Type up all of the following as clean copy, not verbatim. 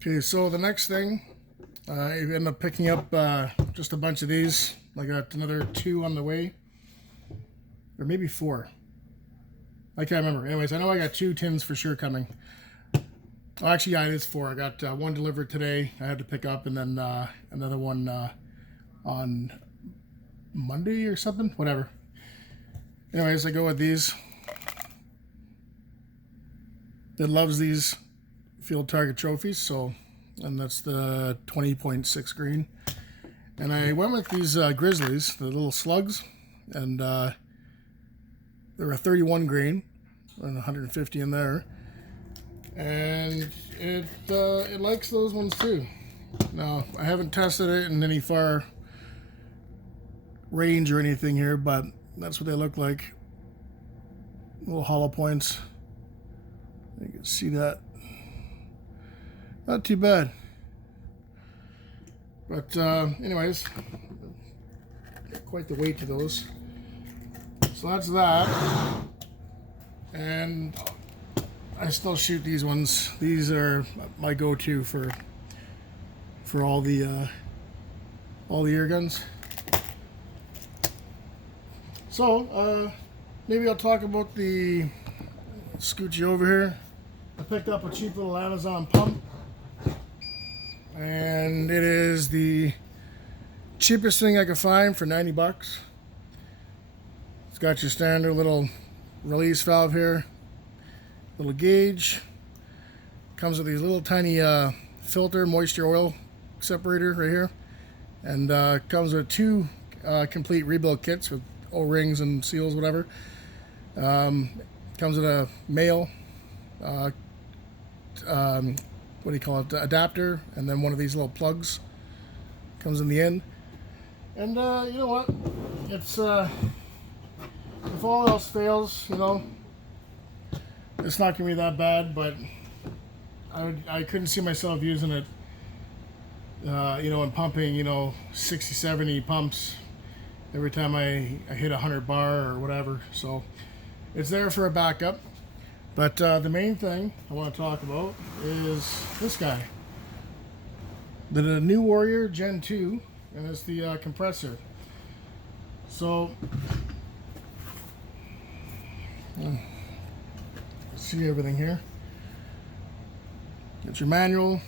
Okay, so the next thing, I ended up picking up just a bunch of these. I got another 2 on the way, or maybe 4. I can't remember. Anyways, I know I got 2 tins for sure coming. Oh, actually, yeah, it is 4. I got 1 delivered today. I had to pick up, and then another one on Monday or something. Whatever. Anyways, I go with these. It loves these field target trophies, so, and that's the 20.6 green. And I went with these grizzlies, the little slugs, and they're a 31 green and 150 in there, and it likes those ones too. Now, I haven't tested it in any far range or anything here, but that's what they look like. Little hollow points. You can see that. Not too bad. But anyways, quite the weight to those. So that's that. And I still shoot these ones. These are my go-to for all the air guns. So maybe I'll talk about the scoochie over here. I picked up a cheap little Amazon pump, and it is the cheapest thing I could find for 90 bucks. It's got your standard little release valve here, little gauge, comes with these little tiny filter moisture oil separator right here, and comes with 2 complete rebuild kits with O-rings and seals, whatever. Comes with a male what do you call it, adapter, and then one of these little plugs comes in the end. And you know what, it's if all else fails, you know, it's not gonna be that bad, but I couldn't see myself using it you know, and pumping, you know, 60-70 pumps every time I hit 100 bar or whatever. So it's there for a backup. But the main thing I want to talk about is this guy. The New Warrior Gen 2, and it's the compressor. So, see everything here. It's your manual,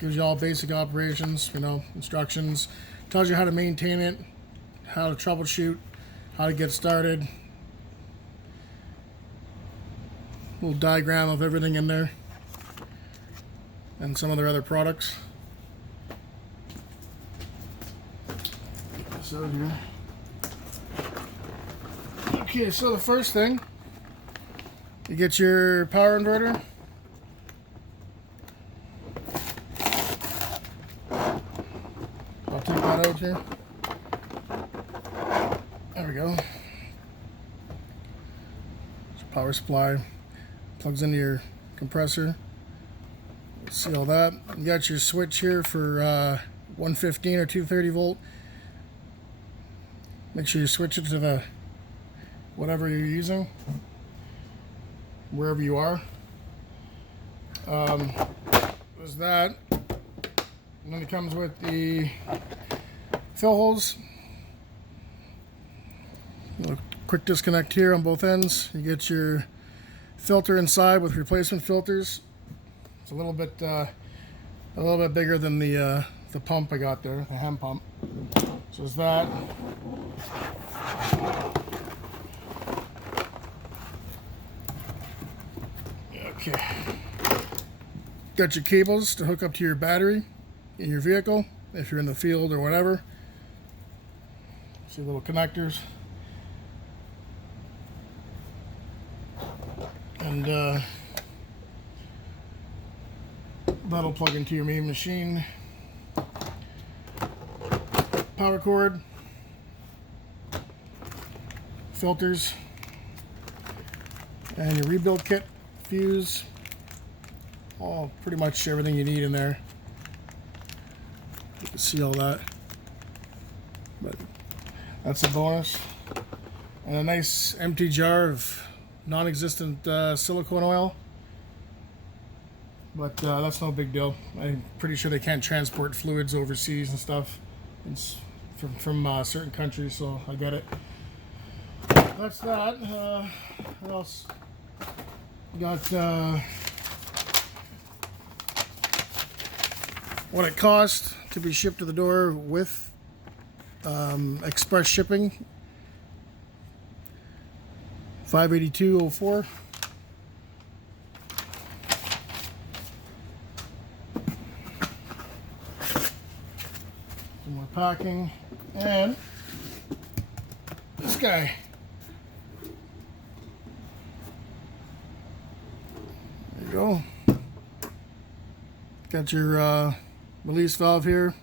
gives you all basic operations, you know, instructions, tells you how to maintain it, how to troubleshoot, how to get started. Little diagram of everything in there, and some of their other products. Get this out here. Okay, so the first thing, you get your power inverter. I'll take that out here. There we go. It's your power supply. Plugs into your compressor. See all that. You got your switch here for 115 or 230 volt. Make sure you switch it to the whatever you're using, wherever you are. There's that. And then it comes with the fill holes. A quick disconnect here on both ends. You get your filter inside with replacement filters. It's a little bit bigger than the pump I got there, the hand pump. So it's that. Okay. Got your cables to hook up to your battery in your vehicle if you're in the field or whatever. See little connectors. And that'll plug into your main machine. Power cord, filters, and your rebuild kit, fuse. All pretty much everything you need in there. You can see all that, but that's a bonus. And a nice empty jar of non-existent silicone oil. but that's no big deal. I'm pretty sure they can't transport fluids overseas and stuff from certain countries, so I get it. That's that. What else? Got what it cost to be shipped to the door with express shipping. $582.04. Some more packing, and this guy. There you go. Got your release valve here,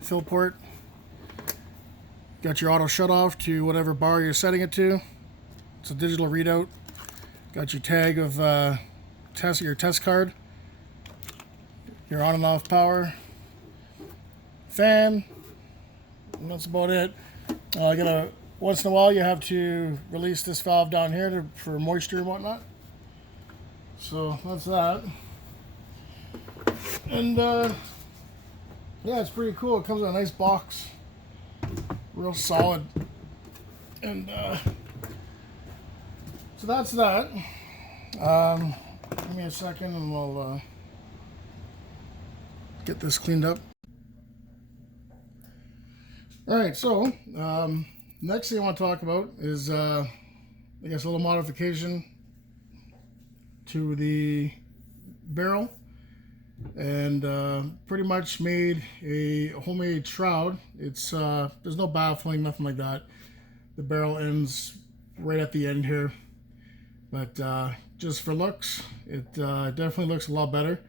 fill port. Got your auto shut off to whatever bar you're setting it to. It's a digital readout. Got your tag of your test card. Your on and off power. Fan. And that's about it. Once in a while you have to release this valve down here for moisture and whatnot. So that's that. And yeah, it's pretty cool. It comes in a nice box. Real solid. And so that's that. Give me a second and we'll get this cleaned up. Alright, so next thing I want to talk about is I guess a little modification to the barrel, and pretty much made a homemade shroud. It's there's no baffling, nothing like that. The barrel ends right at the end here, but just for looks, it definitely looks a lot better.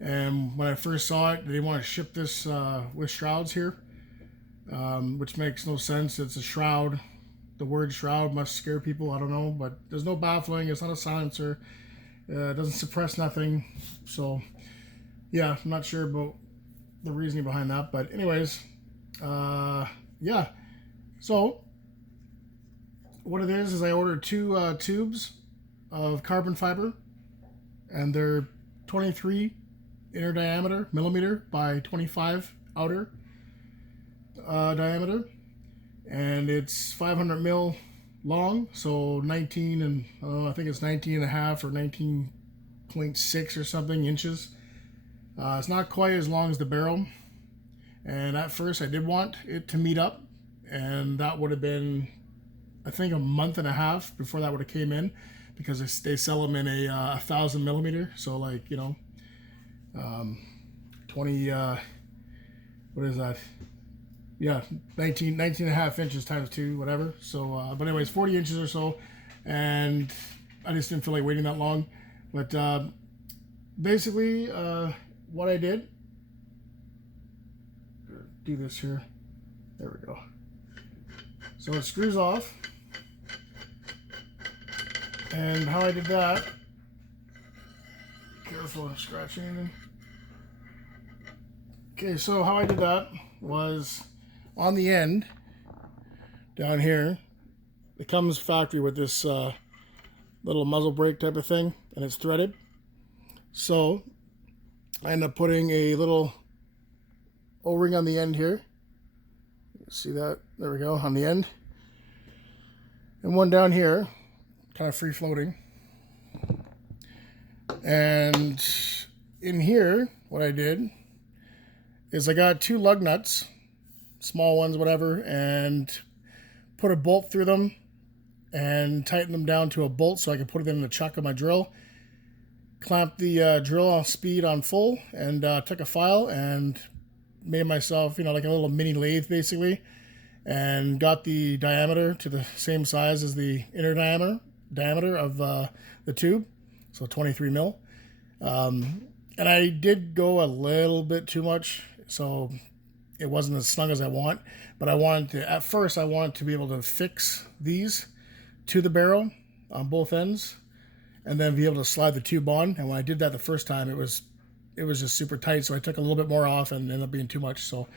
And when I first saw it, they want to ship this with shrouds here, which makes no sense. It's a shroud. The word shroud must scare people, I don't know, but there's no baffling. It's not a silencer. It doesn't suppress nothing. So yeah, I'm not sure about the reasoning behind that, but anyways, yeah. So what it is I ordered two tubes of carbon fiber, and they're 23 inner diameter millimeter by 25 outer diameter, and it's 500 mil long, so 19 and I think it's 19 and a half or 19.6 or something inches. It's not quite as long as the barrel, and at first I did want it to meet up, and that would have been, I think, a month and a half before that would have came in, because they sell them in a 1,000 millimeter, so like, you know, 20 what is that, yeah, 19 and a half inches times 2, whatever. So but anyways, 40 inches or so, and I just didn't feel like waiting that long. But basically what I did, do this here, there we go. So it screws off, and how I did that, careful of scratching anything. Okay, so how I did that was, on the end down here, it comes factory with this little muzzle brake type of thing, and it's threaded. So I end up putting a little O-ring on the end here. See that? There we go, on the end. And one down here, kind of free floating. And in here, what I did is I got 2 lug nuts, small ones, whatever, and put a bolt through them and tighten them down to a bolt so I could put it in the chuck of my drill. Clamped the drill on speed on full, and took a file and made myself, you know, like a little mini lathe basically, and got the diameter to the same size as the inner diameter of the tube, so 23 mil. And I did go a little bit too much, so it wasn't as snug as I want, but at first I wanted to be able to fix these to the barrel on both ends, and then be able to slide the tube on. And when I did that the first time, it was just super tight, so I took a little bit more off and ended up being too much. So,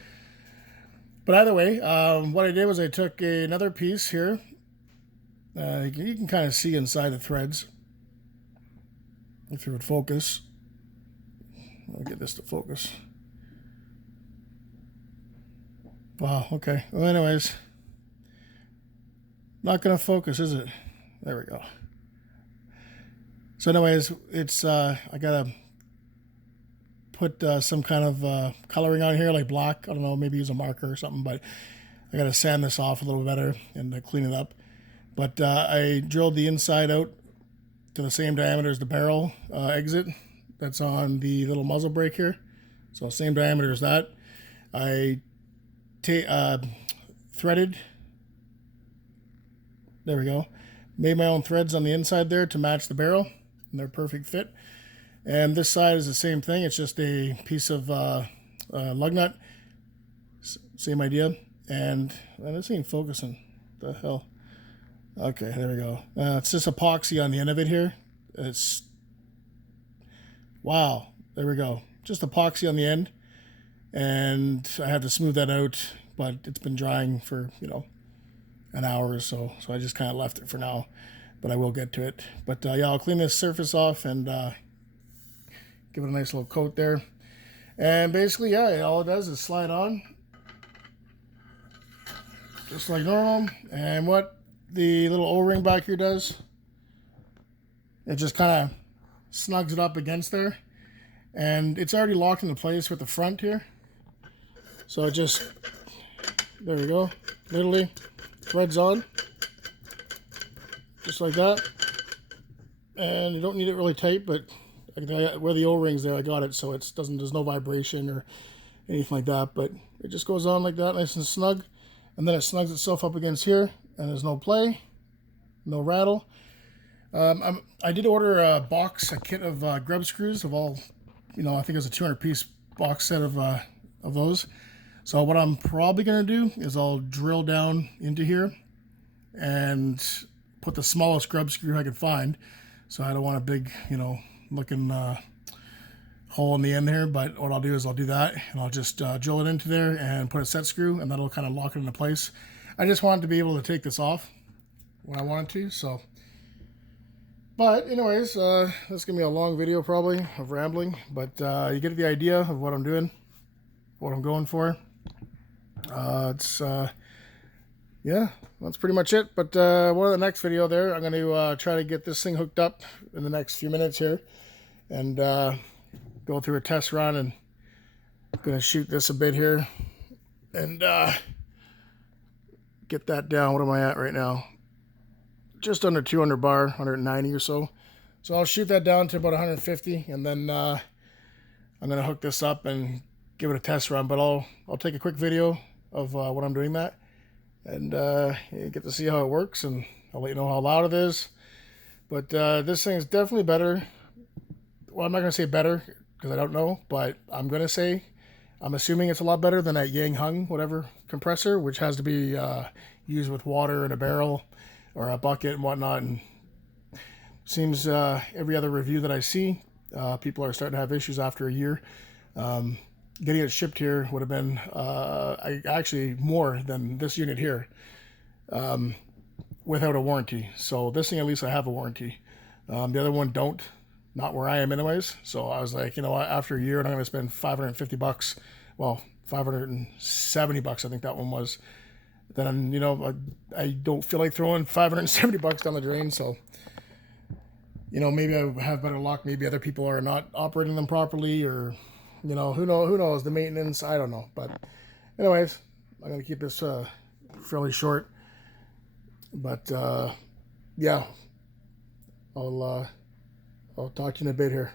but either way, what I did was I took another piece here. You can kind of see inside the threads if you would focus. I'll get this to focus. Wow, okay. Well, anyways, not gonna focus, is it? There we go. So anyways, it's I gotta put some kind of coloring on here, like black. I don't know, maybe use a marker or something, but I gotta sand this off a little better and clean it up. But I drilled the inside out to the same diameter as the barrel exit that's on the little muzzle brake here. So same diameter as that. I threaded. There we go. Made my own threads on the inside there to match the barrel, and they're perfect fit. And this side is the same thing. It's just a piece of lug nut. Same idea. And this ain't focusing. The hell. Okay, there we go. It's just epoxy on the end of it here. It's, wow, there we go. Just epoxy on the end. And I have to smooth that out, but it's been drying for, you know, an hour or so. So I just kind of left it for now, but I will get to it. But yeah, I'll clean this surface off and give it a nice little coat there. And basically, yeah, all it does is slide on just like normal. And what the little O-ring back here does, it just kind of snugs it up against there, and it's already locked into place with the front here. So it just, there we go, literally threads on just like that. And you don't need it really tight, but where the O-rings there, I got it so it doesn't, there's no vibration or anything like that, but it just goes on like that, nice and snug. And then it snugs itself up against here, and there's no play, no rattle. I did order a kit of grub screws of all, you know, I think it was a 200-piece box set of those. So what I'm probably going to do is I'll drill down into here and put the smallest grub screw I could find. So I don't want a big, you know, looking hole in the end here, but what I'll do is I'll do that, and I'll just drill it into there and put a set screw, and that'll kind of lock it into place. I just wanted to be able to take this off when I wanted to, so. But anyways, this is gonna be a long video probably of rambling, but you get the idea of what I'm doing, what I'm going for. Yeah, that's pretty much it. But one of the next video there, I'm going to try to get this thing hooked up in the next few minutes here, and go through a test run, and I'm going to shoot this a bit here and get that down. What am I at right now? Just under 200 bar, 190 or so. So I'll shoot that down to about 150, and then I'm going to hook this up and give it a test run. But I'll take a quick video of when I'm doing that, and you get to see how it works, and I'll let you know how loud it is. But this thing is definitely better. Well, I'm not going to say better because I don't know, but I'm going to say I'm assuming it's a lot better than that Yang Hung whatever compressor, which has to be used with water in a barrel or a bucket and whatnot. And seems every other review that I see, people are starting to have issues after a year. Getting it shipped here would have been actually more than this unit here without a warranty. So this thing, at least I have a warranty. The other one don't, not where I am anyways. So I was like, you know what, after a year, and I'm going to spend 550 bucks. Well, 570 bucks, I think that one was. Then, you know, I don't feel like throwing 570 bucks down the drain. So, you know, maybe I have better luck. Maybe other people are not operating them properly, or, you know, who knows, the maintenance, I don't know. But anyways, I'm going to keep this fairly short. But yeah, I'll talk to you in a bit here.